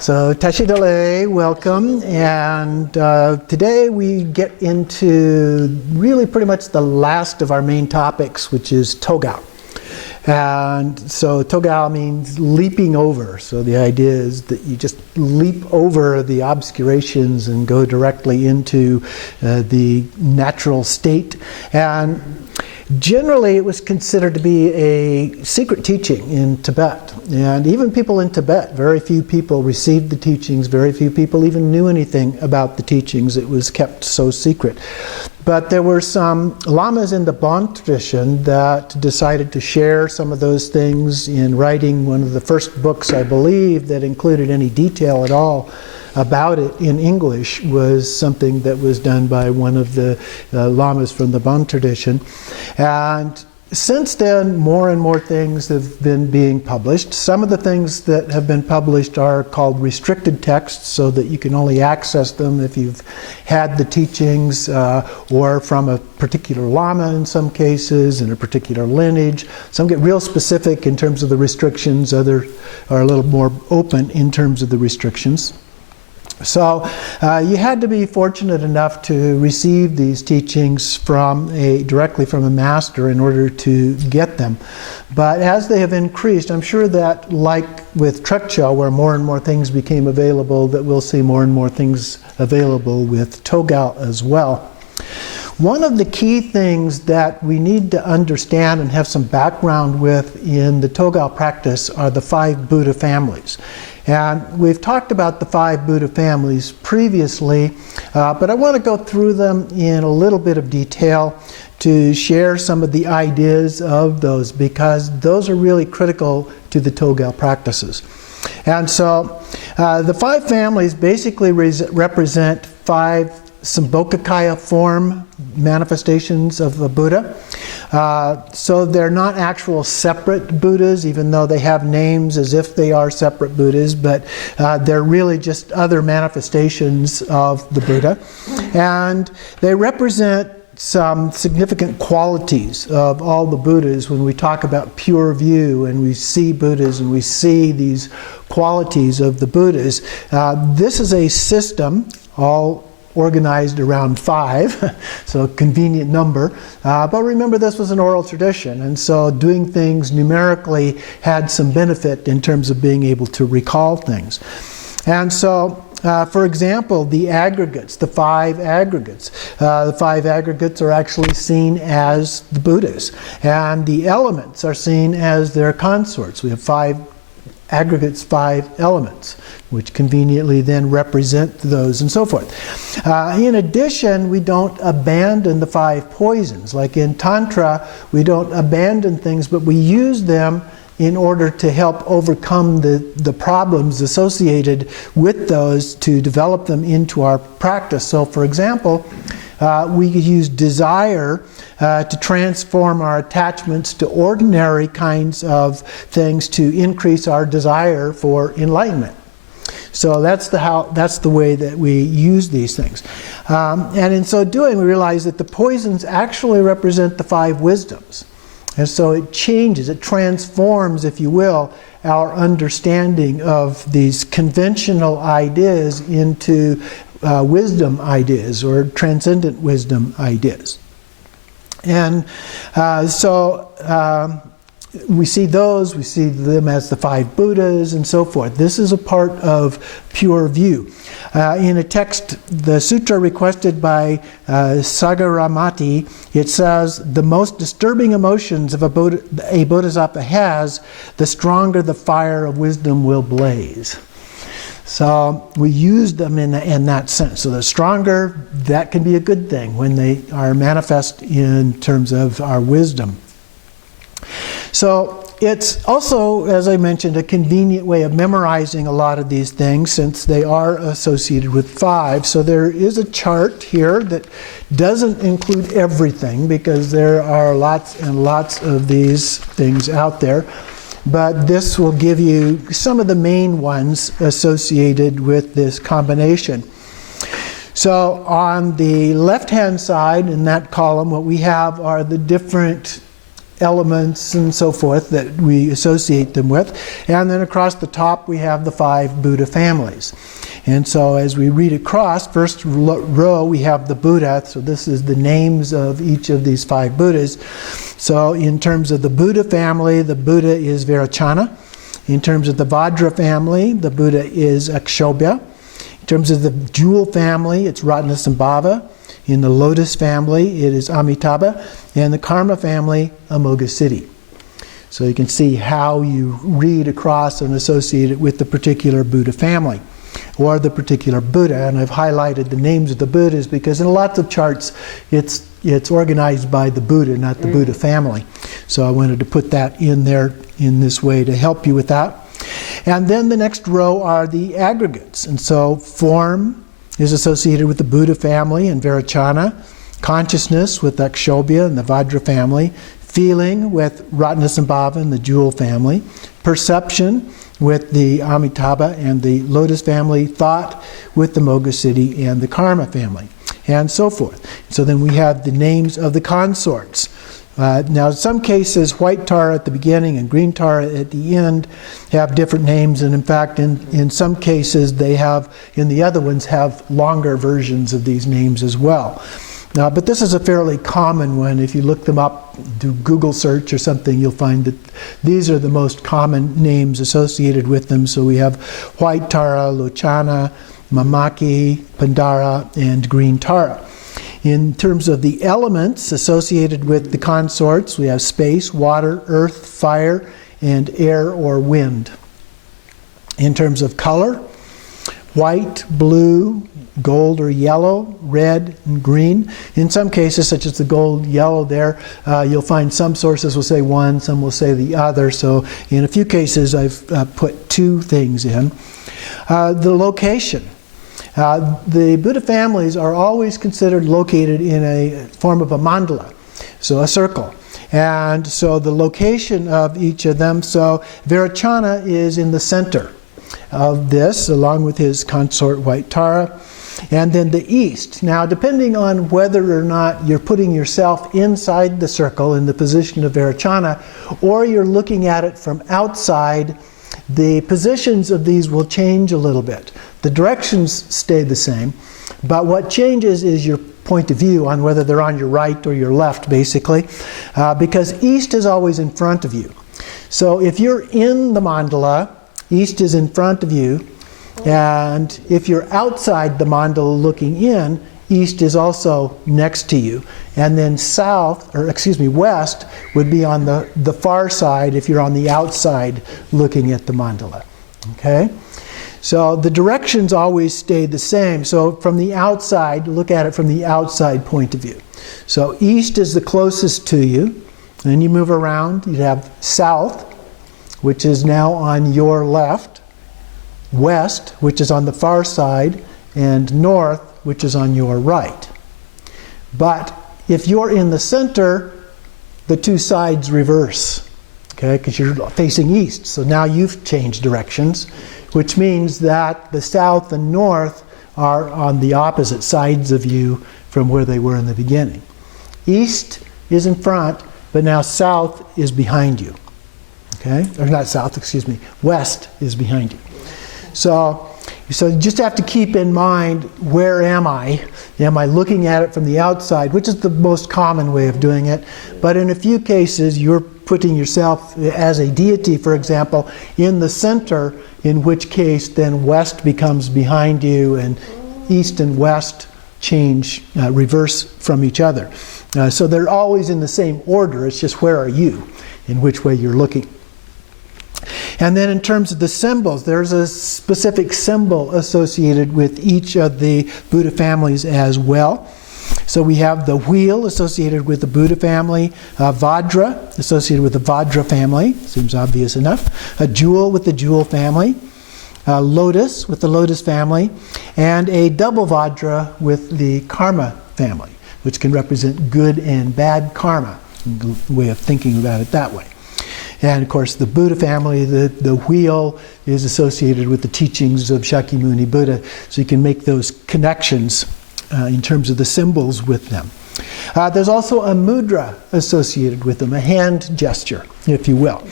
So Tashidale, welcome, and today we get into really pretty much the last of our main topics, which is Togal. And so Togal means leaping over. So the idea is that you just leap over the obscurations and go directly into the natural state. And generally it was considered to be a secret teaching in Tibet. And even people in Tibet, very few people received the teachings, very few people even knew anything about the teachings. It was kept so secret. But there were some lamas in the Bon tradition that decided to share some of those things in writing one of the first books, I believe, that included any detail at all about it in English was something that was done by one of the lamas from the Bon tradition. And since then, more and more things have been being published. Some of the things that have been published are called restricted texts, so that you can only access them if you've had the teachings or from a particular lama in some cases, in a particular lineage. Some get real specific in terms of the restrictions, others are a little more open in terms of the restrictions. So you had to be fortunate enough to receive these teachings directly from a master in order to get them. But as they have increased, I'm sure that like with Trekchö, where more and more things became available, that we'll see more and more things available with Togal as well. One of the key things that we need to understand and have some background with in the Togal practice are the 5 Buddha families. And we've talked about the 5 Buddha families previously, but I want to go through them in a little bit of detail to share some of the ideas of those, because those are really critical to the Togal practices. And so the 5 families basically represent 5 Sambhogakaya form manifestations of the Buddha. So they're not actual separate Buddhas, even though they have names as if they are separate Buddhas, but they're really just other manifestations of the Buddha. And they represent some significant qualities of all the Buddhas when we talk about pure view and we see Buddhas and we see these qualities of the Buddhas. This is a system, all organized around 5, so a convenient number. But remember, this was an oral tradition, and so doing things numerically had some benefit in terms of being able to recall things. And so, for example, the aggregates, the 5 aggregates. The 5 aggregates are actually seen as the Buddhas, and the elements are seen as their consorts. We have 5 aggregates, 5 elements, which conveniently then represent those and so forth. In addition, we don't abandon the 5 poisons. Like in Tantra, we don't abandon things, but we use them in order to help overcome the problems associated with those, to develop them into our practice. So for example, we could use desire to transform our attachments to ordinary kinds of things to increase our desire for enlightenment. So that's the way that we use these things. And in so doing, we realize that the poisons actually represent the 5 wisdoms. And so it changes, it transforms, if you will, our understanding of these conventional ideas into wisdom ideas, or transcendent wisdom ideas. And we see those, we see them as the 5 Buddhas and so forth. This is a part of pure view. In a text, the sutra requested by Sagaramati, it says, the most disturbing emotions of a Bodhisattva has, the stronger the fire of wisdom will blaze. So we use them in that sense. So the stronger, that can be a good thing when they are manifest in terms of our wisdom. So it's also, as I mentioned, a convenient way of memorizing a lot of these things, since they are associated with 5. So there is a chart here that doesn't include everything, because there are lots and lots of these things out there. But this will give you some of the main ones associated with this combination. So on the left-hand side in that column, what we have are the different elements and so forth that we associate them with. And then across the top we have the 5 Buddha families. And so as we read across, first row we have the Buddha. So this is the names of each of these 5 Buddhas. So in terms of the Buddha family, the Buddha is Virachana. In terms of the Vajra family, the Buddha is Akshobhya. In terms of the Jewel family, it's Ratnasambhava. In the Lotus family, it is Amitabha. And the Karma family, Amoghasiddhi. So you can see how you read across and associate it with the particular Buddha family or the particular Buddha. And I've highlighted the names of the Buddhas because in lots of charts it's organized by the Buddha, not the Buddha family. So I wanted to put that in there in this way to help you with that. And then the next row are the aggregates. And so form is associated with the Buddha family and Virachana, consciousness with Akshobhya and the Vajra family, feeling with Ratnasambhava and the Jewel family, perception with the Amitabha and the Lotus family, thought with the Amoghasiddhi and the Karma family, and so forth. So then we have the names of the consorts. Now in some cases, white Tara at the beginning and green Tara at the end have different names, and in fact in some cases they have, in the other ones, have longer versions of these names as well. But this is a fairly common one. If you look them up, do Google search or something, you'll find that these are the most common names associated with them. So we have white Tara, Lochana, Mamaki, Pandara, and green Tara. In terms of the elements associated with the consorts, we have space, water, earth, fire, and air or wind. In terms of color, white, blue, gold or yellow, red, and green. In some cases, such as the gold, yellow there, you'll find some sources will say one, some will say the other. So in a few cases, I've put 2 things in. The location. The Buddha families are always considered located in a form of a mandala, so a circle. And so the location of each of them, so Virachana is in the center of this, along with his consort white Tara. And then the east. Now, depending on whether or not you're putting yourself inside the circle in the position of Virachana, or you're looking at it from outside, the positions of these will change a little bit. The directions stay the same, but what changes is your point of view on whether they're on your right or your left, basically, because east is always in front of you. So if you're in the mandala, east is in front of you, and if you're outside the mandala looking in, east is also next to you. And then west would be on the far side if you're on the outside looking at the mandala. Okay? So the directions always stay the same. So from the outside, look at it from the outside point of view. So east is the closest to you. Then you move around, you have south, which is now on your left, west, which is on the far side, and north, which is on your right. But if you're in the center, the 2 sides reverse, okay, because you're facing east. So now you've changed directions, which means that the south and north are on the opposite sides of you from where they were in the beginning. East is in front, but now south is behind you. Okay? Or not south, west is behind you. So you just have to keep in mind, where am I? Am I looking at it from the outside, which is the most common way of doing it. But in a few cases, you're putting yourself as a deity, for example, in the center, in which case then west becomes behind you and east and west change, reverse from each other. So they're always in the same order. It's just where are you, in which way you're looking. And then in terms of the symbols, there's a specific symbol associated with each of the Buddha families as well. So we have the wheel associated with the Buddha family, Vajra associated with the Vajra family, seems obvious enough, a jewel with the Jewel family, lotus with the Lotus family, and a double Vajra with the Karma family, which can represent good and bad karma, a way of thinking about it that way. And of course the Buddha family, the wheel is associated with the teachings of Shakyamuni Buddha, so you can make those connections in terms of the symbols with them. There's also a mudra associated with them, a hand gesture, if you will.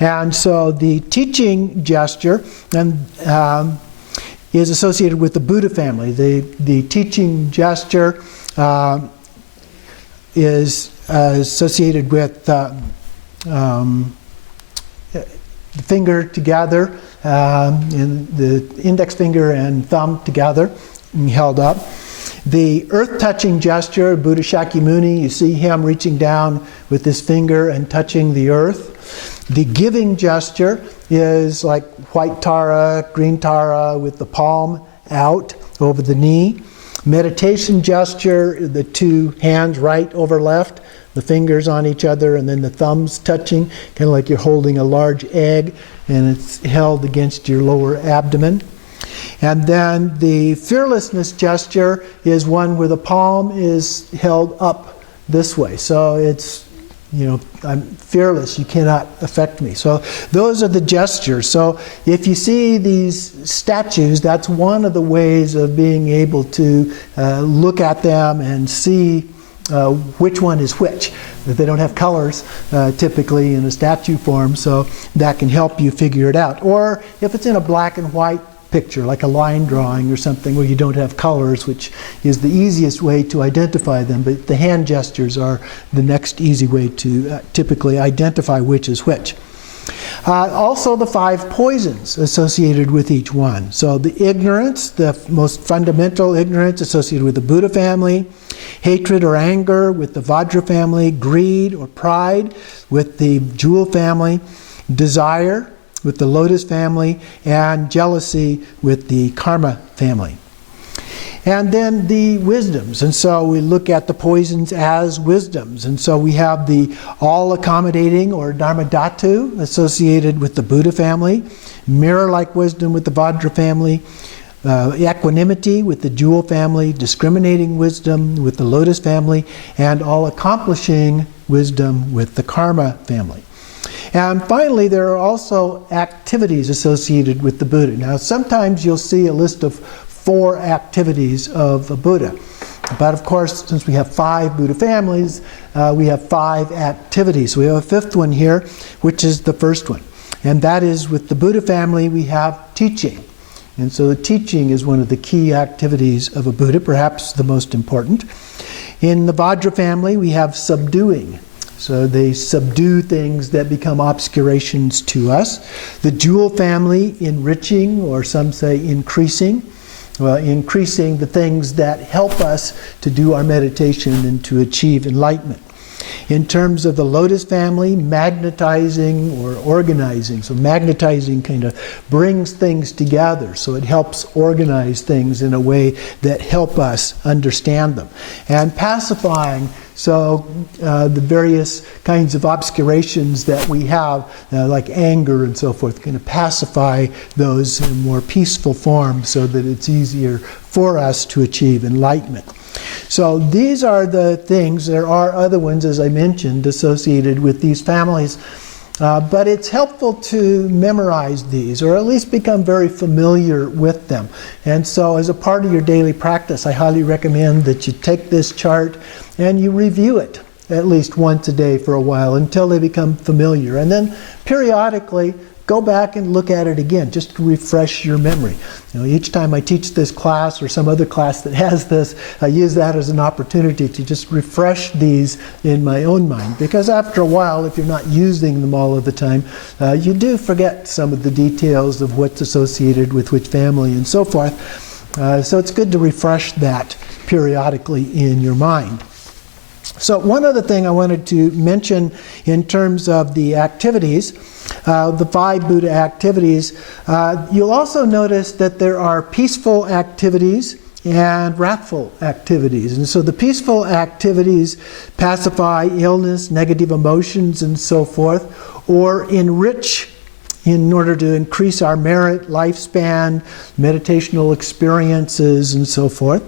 And so the teaching gesture is associated with the Buddha family. The teaching gesture is associated with the finger together, and the index finger and thumb together, and held up. The earth-touching gesture, Buddha Shakyamuni, you see him reaching down with his finger and touching the earth. The giving gesture is like white Tara, green Tara with the palm out over the knee. Meditation gesture, the two hands right over left, the fingers on each other, and then the thumbs touching, kind of like you're holding a large egg and it's held against your lower abdomen. And then the fearlessness gesture is one where the palm is held up this way. So it's, I'm fearless, you cannot affect me. So those are the gestures. So if you see these statues, that's one of the ways of being able to look at them and see which one is which. They don't have colors typically in a statue form, so that can help you figure it out. Or if it's in a black and white picture, like a line drawing or something where you don't have colors, which is the easiest way to identify them, but the hand gestures are the next easy way to typically identify which is which. Also the 5 poisons associated with each one. So the ignorance, the most fundamental ignorance associated with the Buddha family, hatred or anger with the Vajra family, greed or pride with the Jewel family, desire with the Lotus family, and jealousy with the Karma family. And then the wisdoms, and so we look at the poisons as wisdoms. And so we have the all-accommodating or Dharmadhatu associated with the Buddha family, mirror-like wisdom with the Vajra family, equanimity with the Jewel family, discriminating wisdom with the Lotus family, and all-accomplishing wisdom with the Karma family. And finally, there are also activities associated with the Buddha. Now, sometimes you'll see a list of 4 activities of a Buddha. But of course, since we have 5 Buddha families, we have 5 activities. We have a 5th one here, which is the first one. And that is with the Buddha family, we have teaching. And so the teaching is one of the key activities of a Buddha, perhaps the most important. In the Vajra family, we have subduing. So they subdue things that become obscurations to us. The Jewel family, enriching, or some say increasing. Well, increasing the things that help us to do our meditation and to achieve enlightenment. In terms of the Lotus family, magnetizing or organizing. So magnetizing kind of brings things together, so it helps organize things in a way that help us understand them. And pacifying, so the various kinds of obscurations that we have, like anger and so forth, kind of pacify those in a more peaceful form so that it's easier for us to achieve enlightenment. So these are the things. There are other ones, as I mentioned, associated with these families. But it's helpful to memorize these, or at least become very familiar with them. And so as a part of your daily practice, I highly recommend that you take this chart and you review it at least once a day for a while until they become familiar. And then periodically, go back and look at it again, just to refresh your memory. Each time I teach this class or some other class that has this, I use that as an opportunity to just refresh these in my own mind. Because after a while, if you're not using them all of the time, you do forget some of the details of what's associated with which family and so forth. So it's good to refresh that periodically in your mind. So one other thing I wanted to mention in terms of the activities, the 5 Buddha activities, you'll also notice that there are peaceful activities and wrathful activities. And so the peaceful activities pacify illness, negative emotions, and so forth, or enrich in order to increase our merit, lifespan, meditational experiences, and so forth.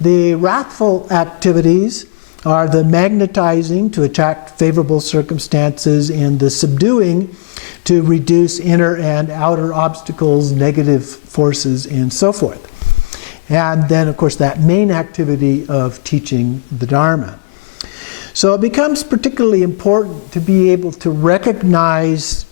The wrathful activities are the magnetizing to attract favorable circumstances, and the subduing to reduce inner and outer obstacles, negative forces, and so forth. And then, of course, that main activity of teaching the Dharma. So it becomes particularly important to be able to recognize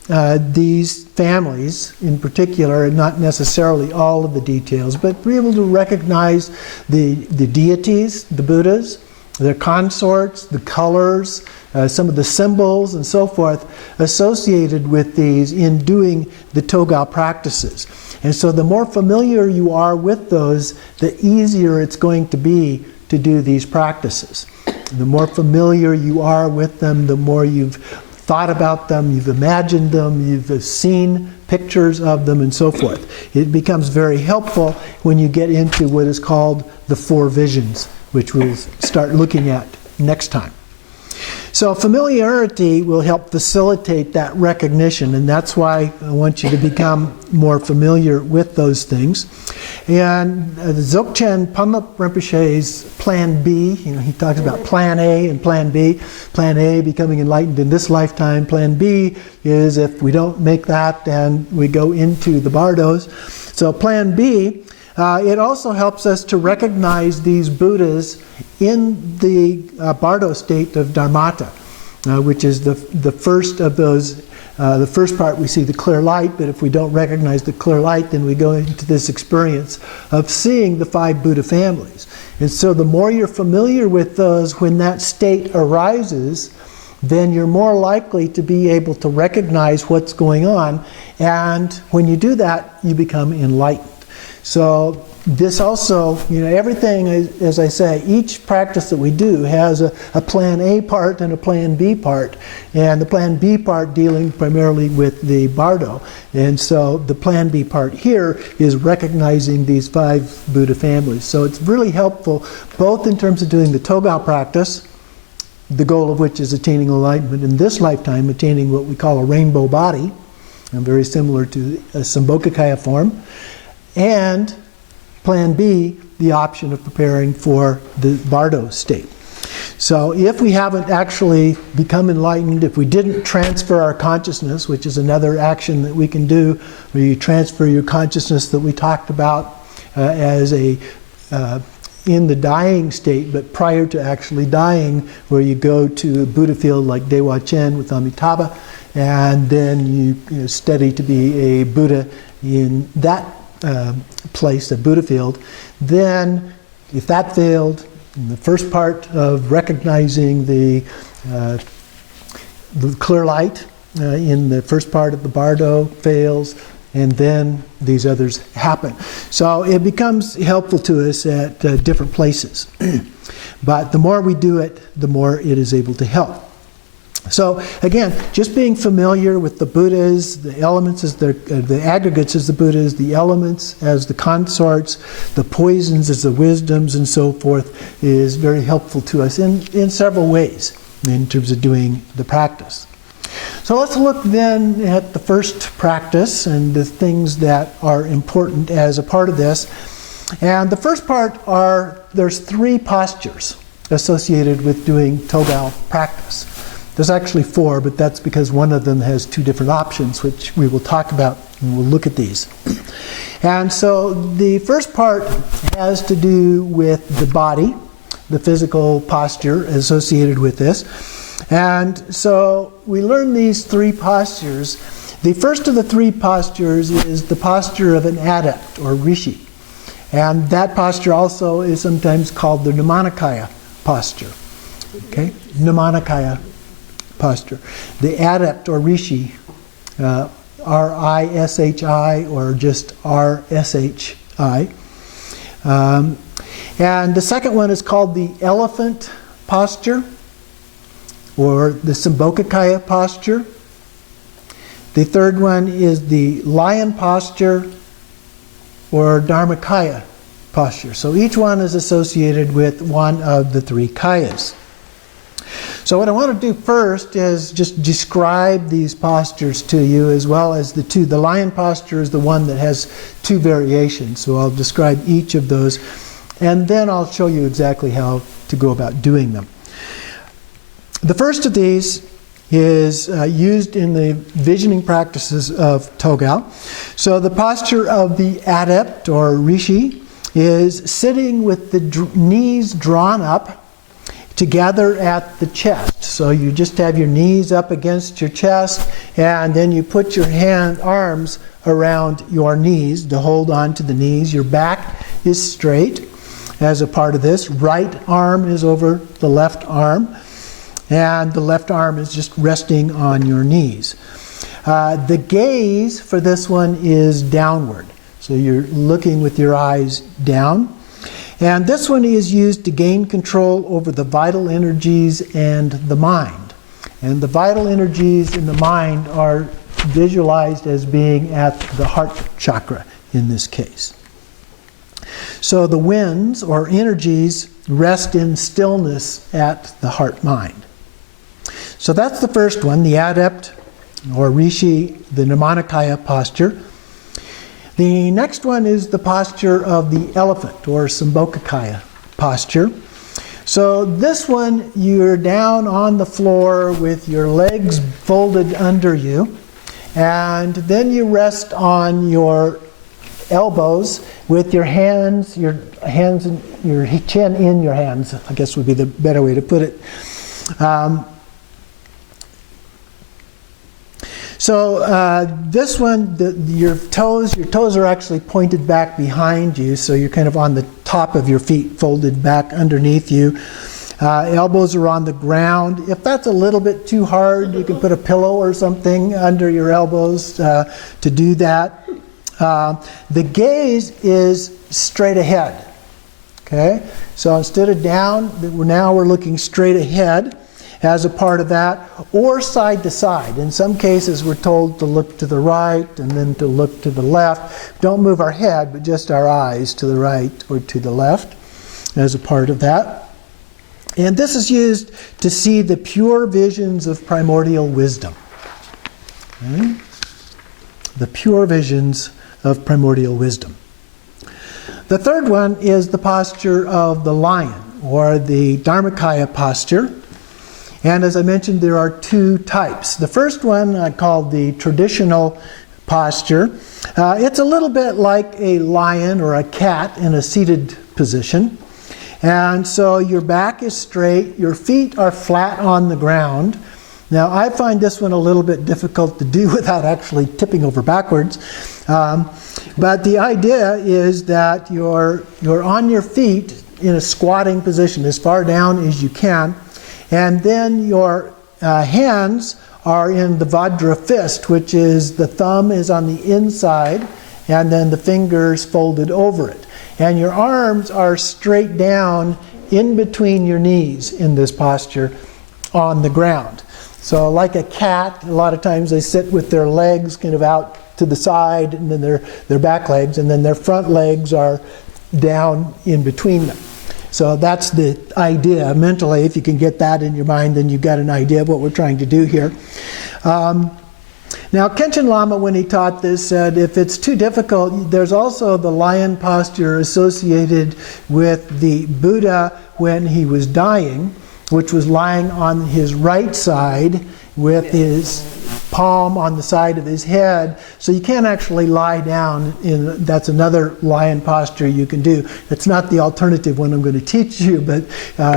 these families in particular, and not necessarily all of the details, but be able to recognize the deities, the Buddhas, their consorts, the colors, some of the symbols and so forth associated with these in doing the Togal practices. And so the more familiar you are with those, the easier it's going to be to do these practices. The more familiar you are with them, the more you've thought about them, you've imagined them, you've seen pictures of them and so forth. It becomes very helpful when you get into what is called the four visions, which we'll start looking at next time. So familiarity will help facilitate that recognition, and that's why I want you to become more familiar with those things. And the Dzogchen Panlop Rinpoche's Plan B, he talks about Plan A and Plan B. Plan A, becoming enlightened in this lifetime. Plan B is if we don't make that and we go into the bardos. So Plan B, it also helps us to recognize these Buddhas in the bardo state of Dharmata, which is the first of those. The first part we see the clear light, but if we don't recognize the clear light, then we go into this experience of seeing the five Buddha families. And so the more you're familiar with those when that state arises, then you're more likely to be able to recognize what's going on. And when you do that, you become enlightened. So this also, everything, as I say, each practice that we do has a Plan A part and a Plan B part. And the Plan B part dealing primarily with the bardo. And so the Plan B part here is recognizing these five Buddha families. So it's really helpful both in terms of doing the Togal practice, the goal of which is attaining enlightenment in this lifetime, attaining what we call a rainbow body, and very similar to a Sambhogakaya form, and Plan B, the option of preparing for the bardo state. So if we haven't actually become enlightened, if we didn't transfer our consciousness, which is another action that we can do, where you transfer your consciousness that we talked about as a in the dying state, but prior to actually dying, where you go to a Buddha field like Dewa Chen with Amitabha, and then you study to be a Buddha in that place, a Buddha field. Then, if that failed, in the first part of recognizing the clear light in the first part of the bardo fails, and then these others happen. So it becomes helpful to us at different places. But the more we do it, the more it is able to help. So again, just being familiar with the Buddhas, the elements as the aggregates as the Buddhas, the elements as the consorts, the poisons as the wisdoms, and so forth, is very helpful to us in several ways in terms of doing the practice. So let's look then at the first practice and the things that are important as a part of this. And the first part there's three postures associated with doing Togal practice. There's actually four, but that's because one of them has two different options, which we will talk about, and we'll look at these. And so the first part has to do with the body, the physical posture associated with this. And so we learn these three postures. The first of the three postures is the posture of an adept or rishi. And that posture also is sometimes called the Namanikaya posture. Okay? Namanikaya posture. The adept or rishi, R-I-S-H-I or just R-S-H-I. And the second one is called the elephant posture, or the Sambhogakaya posture. The third one is the lion posture, or Dharmakaya posture. So each one is associated with one of the three kayas. So what I want to do first is just describe these postures to you, as well as the two. The lion posture is the one that has two variations, so I'll describe each of those, and then I'll show you exactly how to go about doing them. The first of these is used in the visioning practices of Togal. So the posture of the adept or rishi is sitting with the knees drawn up together at the chest. So you just have your knees up against your chest, and then you put your arms around your knees to hold on to the knees. Your back is straight as a part of this. Right arm is over the left arm, and the left arm is just resting on your knees. The gaze for this one is downward. So you're looking with your eyes down. And this one is used to gain control over the vital energies and the mind. And the vital energies in the mind are visualized as being at the heart chakra in this case. So the winds or energies rest in stillness at the heart mind. So that's the first one, the adept or rishi, the Namanikaya posture. The next one is the posture of the elephant, or Sambhogakaya posture. So this one, you're down on the floor with your legs folded under you, and then you rest on your elbows with your hands and your chin in your hands, I guess would be the better way to put it. This one, your toes are actually pointed back behind you, so you're kind of on the top of your feet, folded back underneath you. Elbows are on the ground. If that's a little bit too hard, you can put a pillow or something under your elbows to do that. The gaze is straight ahead. Okay, so instead of down, now we're looking straight ahead as a part of that, or side to side. In some cases, we're told to look to the right and then to look to the left. Don't move our head, but just our eyes to the right or to the left as a part of that. And this is used to see the pure visions of primordial wisdom. Okay? The pure visions of primordial wisdom. The third one is the posture of the lion, or the Dharmakaya posture. And as I mentioned, there are two types. The first one I call the traditional posture. It's a little bit like a lion or a cat in a seated position. And so your back is straight, your feet are flat on the ground. Now I find this one a little bit difficult to do without actually tipping over backwards. But the idea is that you're on your feet in a squatting position as far down as you can. And then your hands are in the Vajra fist, which is the thumb is on the inside and then the fingers folded over it. And your arms are straight down in between your knees in this posture on the ground. So like a cat, a lot of times they sit with their legs kind of out to the side, and then their back legs, and then their front legs are down in between them. So that's the idea mentally. If you can get that in your mind, then you've got an idea of what we're trying to do here. Now, Khenchen Lama, when he taught this, said if it's too difficult, there's also the lion posture associated with the Buddha when he was dying, which was lying on his right side with his palm on the side of his head. So you can't actually lie down. That's another lion posture you can do. It's not the alternative one I'm going to teach you, but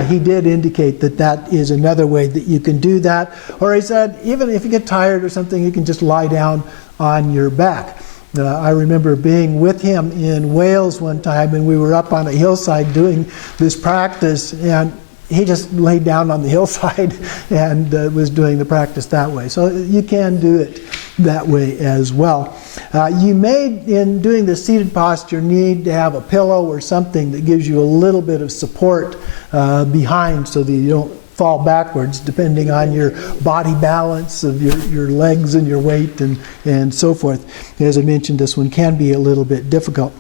he did indicate that that is another way that you can do that. Or he said, even if you get tired or something, you can just lie down on your back. I remember being with him in Wales one time, and we were up on a hillside doing this practice, and he just laid down on the hillside and was doing the practice that way. So you can do it that way as well. You may, in doing the seated posture, need to have a pillow or something that gives you a little bit of support behind so that you don't fall backwards, depending on your body balance of your legs and your weight and so forth. As I mentioned, this one can be a little bit difficult.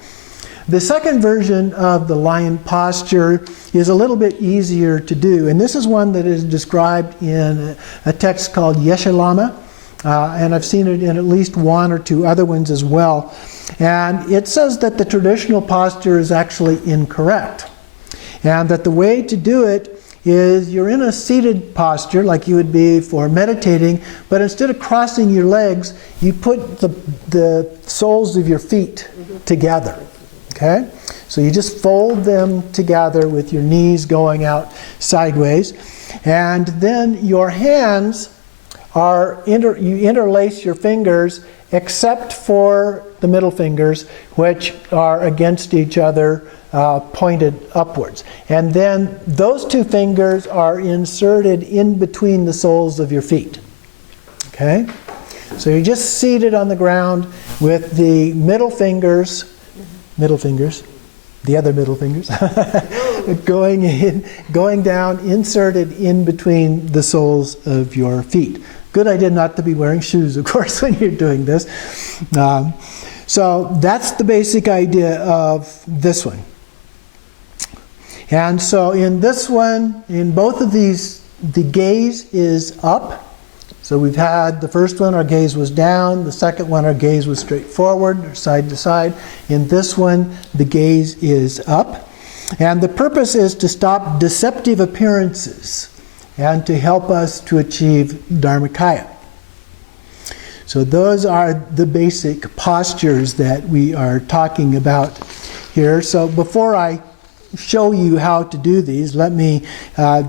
The second version of the lion posture is a little bit easier to do, and this is one that is described in a text called Yeshe Lama, and I've seen it in at least one or two other ones as well. And it says that the traditional posture is actually incorrect, and that the way to do it is you're in a seated posture like you would be for meditating, but instead of crossing your legs, you put the soles of your feet together. Okay? So you just fold them together with your knees going out sideways. And then your hands are, you interlace your fingers except for the middle fingers, which are against each other, pointed upwards. And then those two fingers are inserted in between the soles of your feet. Okay? So you're just seated on the ground with the middle fingers, the other middle fingers, going down, inserted in between the soles of your feet. Good idea not to be wearing shoes, of course, when you're doing this. So that's the basic idea of this one. And so in this one, in both of these, the gaze is up. So we've had the first one, our gaze was down. The second one, our gaze was straight forward, or side to side. In this one, the gaze is up. And the purpose is to stop deceptive appearances and to help us to achieve Dharmakaya. So those are the basic postures that we are talking about here. So before I show you how to do these, let me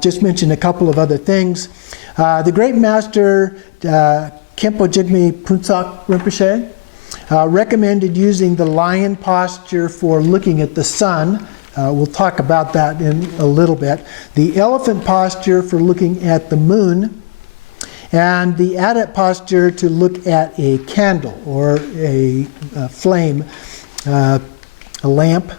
just mention a couple of other things. The great master Khenpo Jigme Phuntsok Rinpoche recommended using the lion posture for looking at the sun. We'll talk about that in a little bit. The elephant posture for looking at the moon, and the adept posture to look at a candle or a flame, a lamp.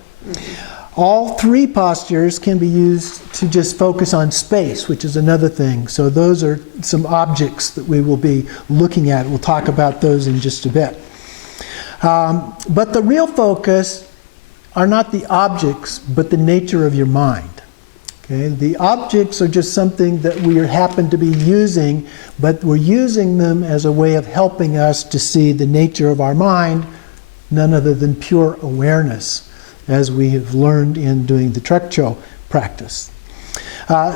All three postures can be used to just focus on space, which is another thing. So those are some objects that we will be looking at. We'll talk about those in just a bit. But the real focus are not the objects, but the nature of your mind. Okay? The objects are just something that we happen to be using, but we're using them as a way of helping us to see the nature of our mind, none other than pure awareness, as we have learned in doing the Trekcho practice.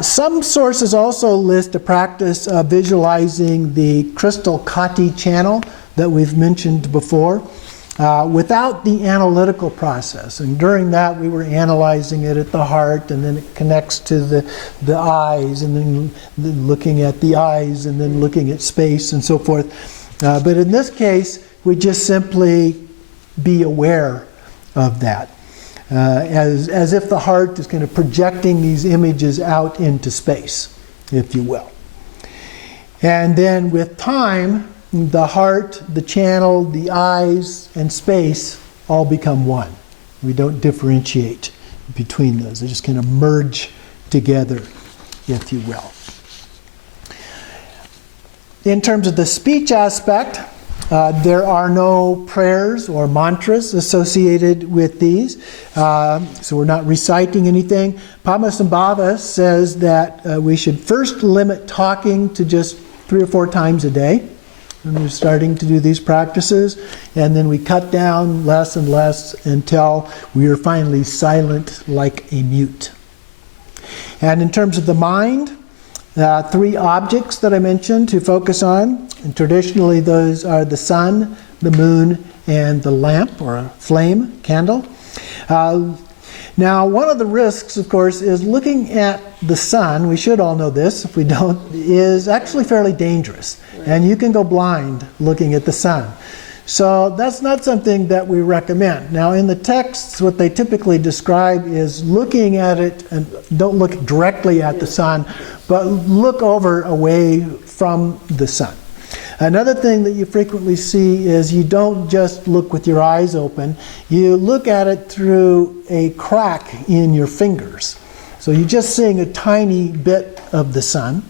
Some sources also list a practice of visualizing the crystal Kati channel that we've mentioned before, without the analytical process. And during that, we were analyzing it at the heart, and then it connects to the eyes, and then looking at the eyes, and then looking at space, and so forth. But in this case, we just simply be aware of that. As if the heart is kind of projecting these images out into space, if you will. And then with time, the heart, the channel, the eyes, and space all become one. We don't differentiate between those. They just kind of merge together, if you will. In terms of the speech aspect, there are no prayers or mantras associated with these, so we're not reciting anything. Padmasambhava says that we should first limit talking to just 3 or 4 times a day when we're starting to do these practices, and then we cut down less and less until we are finally silent like a mute. And in terms of the mind, 3 objects that I mentioned to focus on, and traditionally those are the sun, the moon, and the lamp or a flame candle. Now, one of the risks, of course, is looking at the sun. We should all know this, if we don't, is actually fairly dangerous. And you can go blind looking at the sun. So that's not something that we recommend. Now, in the texts, what they typically describe is looking at it, and don't look directly at the sun, but look over away from the sun. Another thing that you frequently see is you don't just look with your eyes open, you look at it through a crack in your fingers. So you're just seeing a tiny bit of the sun.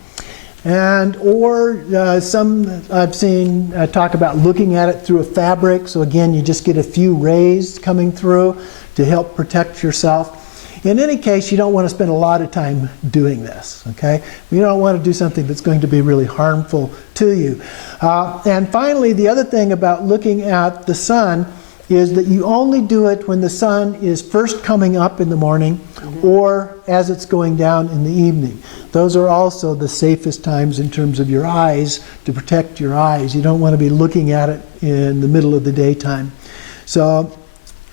Or some I've seen talk about looking at it through a fabric. So again, you just get a few rays coming through to help protect yourself. In any case, you don't want to spend a lot of time doing this, okay? You don't want to do something that's going to be really harmful to you. And finally, the other thing about looking at the sun is that you only do it when the sun is first coming up in the morning or as it's going down in the evening. Those are also the safest times in terms of your eyes, to protect your eyes. You don't want to be looking at it in the middle of the daytime. So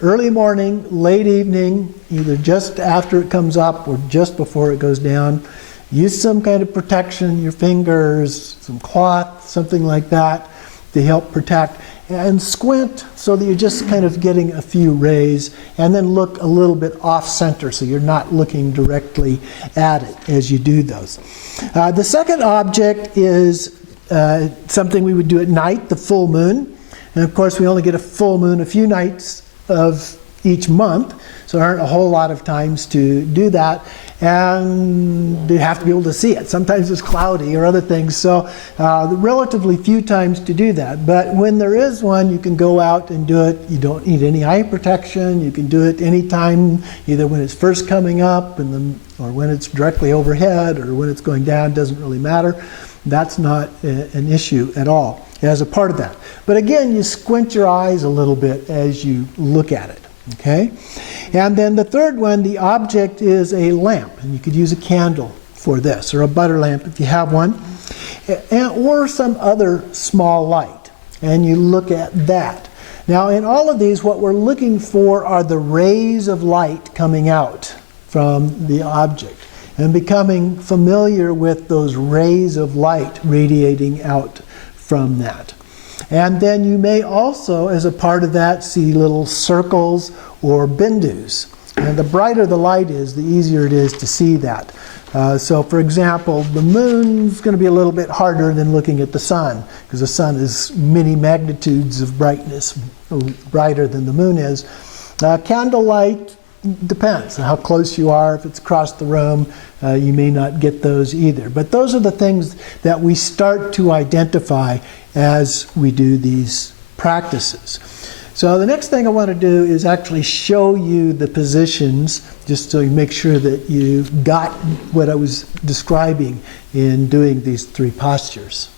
early morning, late evening, either just after it comes up or just before it goes down. Use some kind of protection, your fingers, some cloth, something like that to help protect. And squint so that you're just kind of getting a few rays, and then look a little bit off center so you're not looking directly at it as you do those. The second object is something we would do at night, the full moon. And of course we only get a full moon a few nights of each month, so there aren't a whole lot of times to do that, and you have to be able to see it. Sometimes it's cloudy or other things, so relatively few times to do that. But when there is one, you can go out and do it. You don't need any eye protection. You can do it anytime, either when it's first coming up or when it's directly overhead or when it's going down. Doesn't really matter. That's not an issue at all as a part of that. But again, you squint your eyes a little bit as you look at it. Okay? And then the third one, the object is a lamp. And you could use a candle for this, or a butter lamp if you have one, or some other small light. And you look at that. Now in all of these, what we're looking for are the rays of light coming out from the object, and becoming familiar with those rays of light radiating out from that. And then you may also, as a part of that, see little circles or bindus. And the brighter the light is, the easier it is to see that. So for example, the moon's going to be a little bit harder than looking at the sun, because the sun is many magnitudes of brightness brighter than the moon is. Candlelight depends on how close you are. If it's across the room, you may not get those either. But those are the things that we start to identify as we do these practices. So the next thing I want to do is actually show you the positions, just so you make sure that you got what I was describing in doing these three postures.